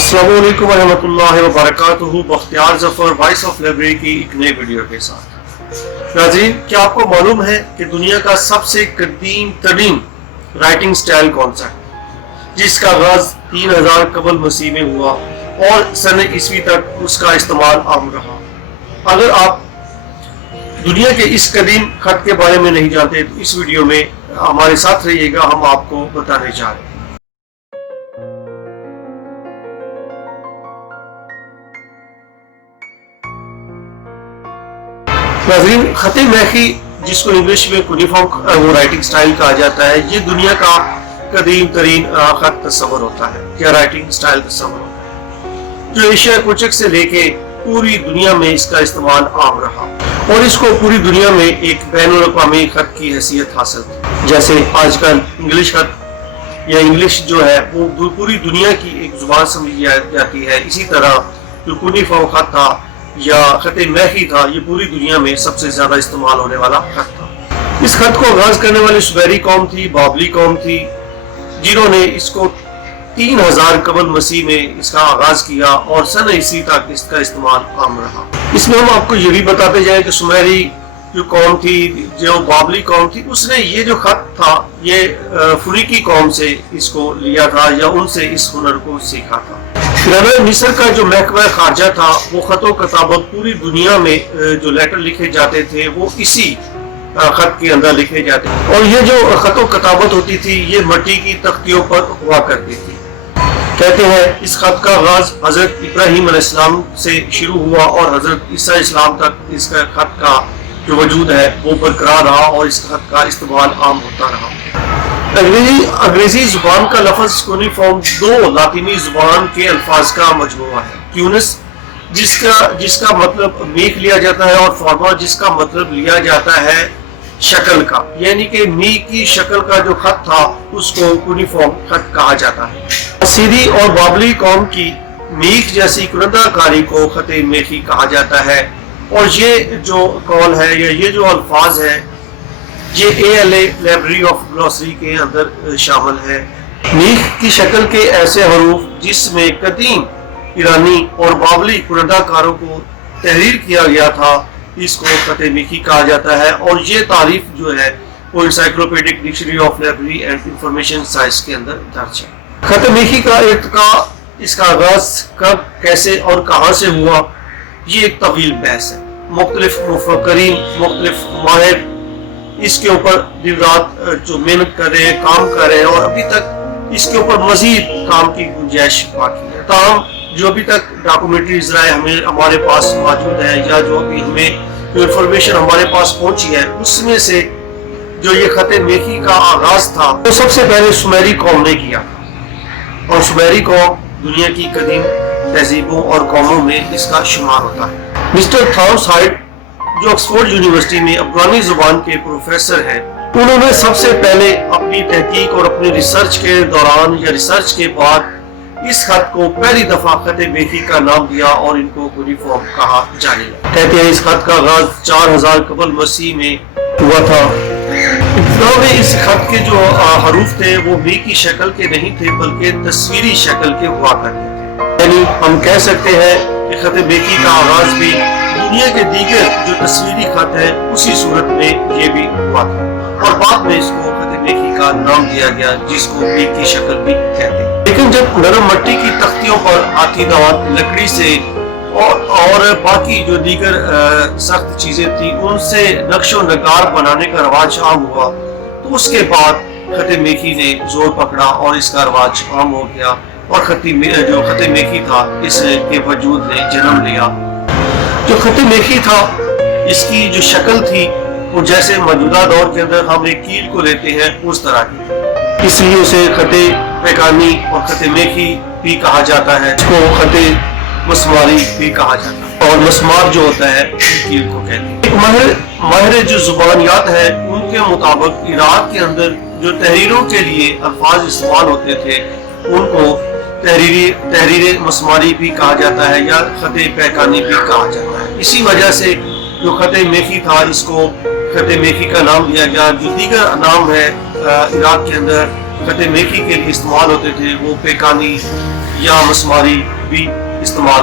अस्सलामु अलैकुम वरहमतुल्लाहि वबरकातुहू। Bakhtiyar Zafar voice of library की एक नई वीडियो के साथ। नाज़रीन, क्या आपको मालूम है कि दुनिया का सबसे कदीम तरीन राइटिंग स्टाइल कौन सा है, जिसका आगाज 3000 कबल मसीह में हुआ और सन ईस्वी तक उसका इस्तेमाल आम रहा। अगर आप दुनिया के इस कदीम खत के बारे में नहीं जानते तो इस वीडियो में हमारे साथ रहिएगा, हम आपको बताने जा रहे हैं। नाज़रीन, खत मैखी, जिसको इंग्लिश में कुनिफॉर्म वो राइटिंग स्टाइल कहा जाता है, ये दुनिया का कदीम तरीन खत तस्वर होता है या राइटिंग स्टाइल तस्वर होता है, जो एशिया कुचक से लेके पूरी दुनिया में इसका इस्तेमाल आम रहा और इसको पूरी दुनिया में एक बैनुल-अक़वामी खत की हैसियत हासिल थी। जैसे आजकल इंग्लिश खत या इंग्लिश जो है वो पूरी दुनिया की एक जुबान समझी जाती है, इसी तरह जो कुनिफॉर्म खत था या खत मैखी था, ये पूरी दुनिया में सबसे ज्यादा इस्तेमाल होने वाला खत था। इस खत को आगाज करने वाली सुमेरी कौम थी, बाबली कौम थी, जिन्होंने इसको 3000 कबल मसीह में इसका आगाज किया और सन ईस्वी तक इसका इस्तेमाल आम रहा। इसमें हम आपको ये भी बताते जाएं कि सुमेरी जो कौम थी, जो बाबली कौम थी, उसने ये जो खत था ये फुनीकी कौम से इसको लिया था या उनसे इस हुनर को सीखा था। मिस्र का जो महकमा खारजा था, वो खतो कताबत पूरी दुनिया में जो लेटर लिखे जाते थे वो इसी खत के अंदर लिखे जाते थे और ये जो खतो कताबत होती थी ये मिट्टी की तख्तियों पर हुआ करती थी। कहते हैं इस खत का आगाज हजरत इब्राहिम अलैहिस्सलाम से शुरू हुआ और हजरत ईसा इस्लाम तक इसका खत का जो वजूद है वो बरकरार रहा और इस खत का इस्तेमाल आम होता रहा। अंग्रेजी जुबान का लफ्ज कुनिफॉर्म दो लातीनी जुबान के अल्फाज का मजमूआ है। क्यूनस जिसका मतलब मेख लिया जाता है और फॉर्मा जिसका मतलब लिया जाता है शक्ल का, यानी कि मी की शक्ल का जो खत था उसको कुनिफॉर्म खत कहा जाता है। सीधी और बाबली कौम की मीख जैसी कुरंदाकारी को खत मेखी कहा जाता है और ये जो कौल है या ये जो अल्फाज है ये ALA लाइब्रेरी ऑफ ग्लॉसरी के अंदर शामिल है। मीख की शक्ल के ऐसे हरूफ जिसमें कदीम ईरानी और बाबली कुरंदाकारों को तहरीर किया गया था, इसको खत मीखी कहा जाता है और ये तारीफ जो है वो encyclopedic dictionary of library and information science के अंदर दर्ज है। खत मीखी का इर्तिका, इसका आगाज कब, कैसे और कहाँ से हुआ, ये एक तवील बहस है। मुख्तलिफ मुफक्करीन, मुख्तलिफ माहिर इसके ऊपर दिन रात जो मेहनत कर रहे हैं, काम कर रहे हैं और अभी तक इसके ऊपर मजीद काम की गुंजाइश बाकी है। ताहम जो अभी तक डॉक्यूमेंट्रीज हमें हमारे पास मौजूद है या जो अभी हमें जो इंफॉर्मेशन हमारे पास पहुंची है उसमें से जो ये खत मेखी का आगाज था तो सबसे पहले सुमेरी कौम ने किया और सुमेरी कौम दुनिया की कदीम तहजीबों और कौमों में इसका शुमार होता है। मिस्टर थॉमस हाइड जो ऑक्सफोर्ड यूनिवर्सिटी में अफगानी जुबान के प्रोफेसर हैं, उन्होंने सबसे पहले अपनी तहकीक और अपनी रिसर्च के दौरान या रिसर्च के बाद इस खत को पहली दफा खत मेखी का नाम दिया और इनको कुनिफॉर्म कहा जाने लगा। कहते हैं इस खत का आगाज 4000 कबल मसीह में हुआ था। इब्तिदा में इस खत के जो हरूफ थे वो मी की शक्ल के नहीं थे बल्कि तस्वीरी शक्ल के हुआ करते थे, यानी हम कह सकते हैं कि खत मेखी का आगाज भी दुनिया के दीगर जो तस्वीरी खत है उसी सूरत में ये भी हुआ था और बाद में इसको खत मेखी का नाम दिया गया जिसको मेख की शक्ल भी कहते हैं। लेकिन जब नरम मिट्टी की तख्तियों पर आतीदार लकड़ी से और बाकी जो दीगर सख्त चीजें थी उनसे नक्शो नगार बनाने का रवाज आम हुआ तो उसके बाद खत मेखी ने जोर पकड़ा और इसका रवाज आम हो गया और जो खत मेखी था इसके वजूद ने जन्म लिया। जो खत मेखी था इसकी जो शक्ल थी वो जैसे मौजूदा दौर के अंदर हम एक कील को लेते हैं उस तरह की, इसलिए उसे खत पैकानी और खत मेखी भी कहा जाता है, इसको खत मसमारी भी कहा जाता है और मसमार जो होता है कील को कहते हैं। एक माहिर जो जुबानियात है उनके मुताबिक इराक के अंदर जो तहरीरों के लिए अल्फाज इस्तेमाल होते थे उनको तहरीर मसमारी भी कहा जाता है या खत पैकानी भी कहा जाता है। इसी वजह से जो खत मेखी था इसको खत मेखी का नाम दिया गया। जो दीगर नाम है इराक के अंदर खत मेखी के लिए इस्तेमाल होते थे वो पैकानी یا مسماری بھی استعمال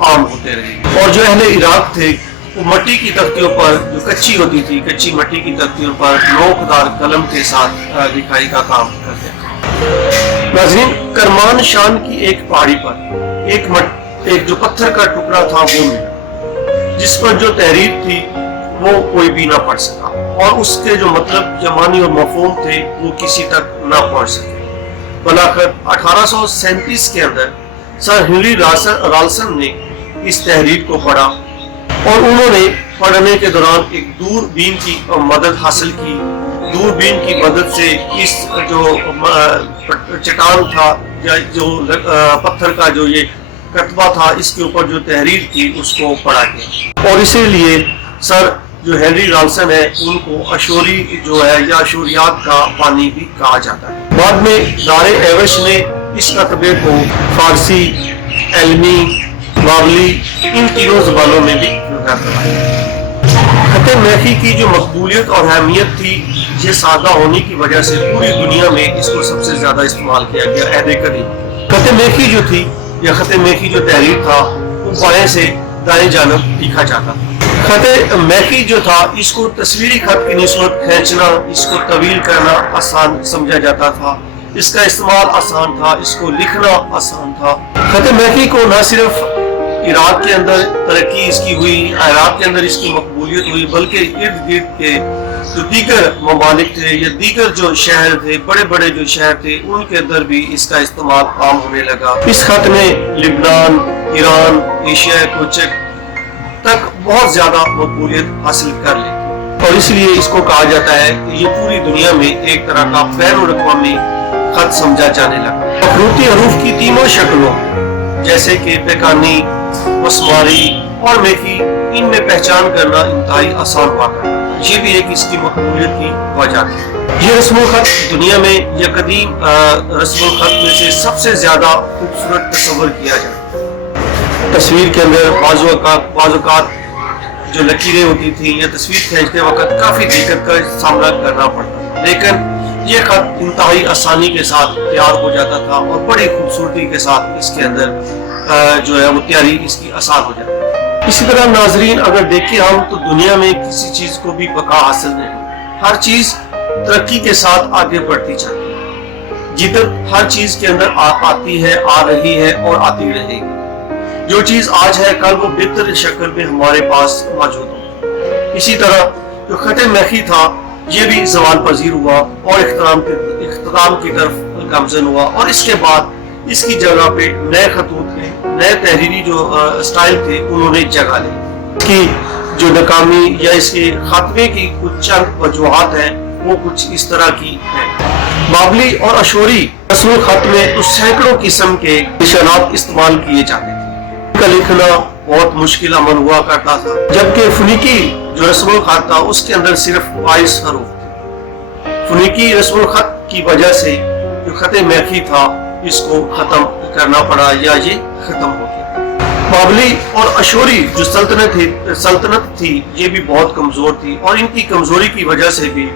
عام ہوتے رہے. اور جو اہل عراق تھے وہ مٹی کی تختیوں پر جو کچی ہوتی تھی، کچی مٹی کی تختیوں پر نوکدار قلم کے ساتھ لکھائی کا کام کرتے تھے. ناظرین، کرمان شان کی ایک پہاڑی پر ایک جو پتھر کا ٹکڑا تھا وہ ملا، جس پر جو تحریر تھی وہ کوئی بھی نہ پڑھ سکا، اور اس کے جو مطلب، جو معنی اور مفہوم تھے وہ کسی تک نہ پہنچ سکے. بلاخر 1837 کے اندر سر ہنری رالسن نے اس تحریر کو پڑھا، اور انہوں نے پڑھنے کے دوران ایک دوربین کی مدد حاصل کی. دوربین کی مدد سے اس جو چٹان تھا یا جو پتھر کا جو یہ کتبہ تھا، اس کے اوپر جو تحریر تھی اس کو پڑھا گیا. اور اسی لیے سر جو ہنری رالسن ہے ان کو اشوری جو ہے یا اشوریات کا بانی بھی کہا جاتا ہے. بعد میں دار ایوش نے اس کتبے کو فارسی، علمی، بابلی ان تینوں زبانوں میں بھی لکھا کرایا. خط میخی کی جو مقبولیت اور اہمیت تھی، یہ سادہ ہونے کی وجہ سے پوری دنیا میں اس کو سب سے زیادہ استعمال کیا گیا. عہد قدیم خط میخی جو تھی یا خط میخی جو تحریر تھا وہ بائیں سے دائیں جانب لکھا جاتا تھا. خط میخی جو تھا اس کو تصویری خط کی نسبت کھینچنا، اس کو طویل کرنا آسان سمجھا جاتا تھا، اس کا استعمال آسان تھا، اس کو لکھنا آسان تھا. خط میخی کو نہ صرف عراق کے اندر ترقی اس کی ہوئی، عراق کے اندر اس کی مقبولیت ہوئی، بلکہ ارد گرد کے جو دیگر ممالک تھے یا دیگر جو شہر تھے، بڑے بڑے جو شہر تھے، ان کے اندر بھی اس کا استعمال عام ہونے لگا. اس خط نے لبنان، ایران، ایشیا کوچک تک بہت زیادہ مقبولیت حاصل کر لی، اور اس لیے اس کو کہا جاتا ہے کہ یہ پوری دنیا میں ایک طرح کا بین الاقوامی خط سمجھا جانے لگا. مخروطی حروف کی تینوں شکلوں جیسے کہ پیکانی، مسماری اور میخی، ان میں پہچان کرنا انتہائی آسان ہوا کرتا ہے. یہ بھی ایک اس کی مقبولیت کی وجہ ہے. یہ رسم الخط دنیا میں یا قدیم رسم الخط میں سے سب سے زیادہ خوبصورت تصور کیا جاتا ہے. تصویر کے اندر بعض اوقات جو لکیریں ہوتی تھیں یا تصویر کھینچتے وقت کافی دقت کا سامنا کرنا پڑتا، لیکن یہ خط انتہائی آسانی کے ساتھ تیار ہو جاتا تھا اور بڑی خوبصورتی کے ساتھ اس کے اندر جو ہے وہ تیاری اس کی آسان ہو جاتی ہے. اسی طرح ناظرین، اگر دیکھیں ہم تو دنیا میں کسی چیز کو بھی بقا حاصل نہیں، ہر چیز ترقی کے ساتھ آگے بڑھتی جاتی ہے. جدت ہر چیز کے اندر آتی ہے، آ رہی ہے اور آتی رہے گی. جو چیز آج ہے کل وہ بہتر شکل میں ہمارے پاس موجود ہو. اسی طرح جو خط میخی تھا یہ بھی زوال پذیر ہوا اور اختتام کی طرف گامزن ہوا، اور اس کے بعد اس کی جگہ پہ نئے خطوط نے، نئے تحریری جو سٹائل تھے انہوں نے جگہ لی. اس کی جو ناکامی یا اس کے خاتمے کی کچھ چند وجوہات ہیں وہ کچھ اس طرح کی ہیں. بابلی اور اشوری رسم الخط میں تو سینکڑوں قسم کے نشانات استعمال کیے جاتے تھے. ان کا لکھنا بہت مشکل عمل ہوا کرتا تھا، جبکہ فنیکی جو رسم الخط تھا اس کے اندر صرف 22 حروف تھے. فنیکی رسم الخط کی وجہ سے جو خط میخی تھا اس کو ختم کرنا پڑا یا یہ ختم ہو گیا. بابلی اور اشوری جو سلطنت تھی یہ بھی بہت کمزور تھی، اور ان کی کمزوری کی وجہ سے بھی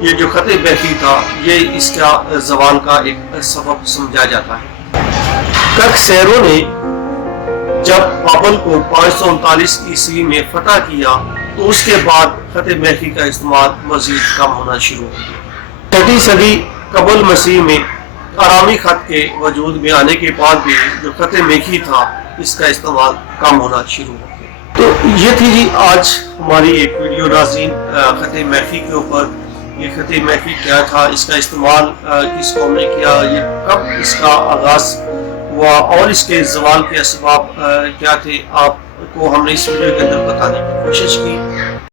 یہ جو خط میخی تھا یہ اس کا زوال کا ایک سبب سمجھا جاتا ہے. کرک سیرو نے جب بابل کو 539 عیسوی میں فتح کیا تو اس کے بعد خط میخی کا استعمال مزید کم ہونا شروع ہو گیا. 6 صدی قبل مسیح میں آرامی خط کے وجود میں آنے کے بعد بھی جو خط میخی تھا اس کا استعمال کم ہونا شروع ہو گیا. تو یہ تھی جی آج ہماری ایک ویڈیو ناظرین خط میخی کے اوپر. یہ خط میخی کیا تھا، اس کا استعمال کس قوم نے کیا، یہ کب اس کا آغاز ہوا اور اس کے زوال کے اسباب کیا تھے، آپ کو ہم نے اس ویڈیو کے اندر بتانے کی کوشش کی.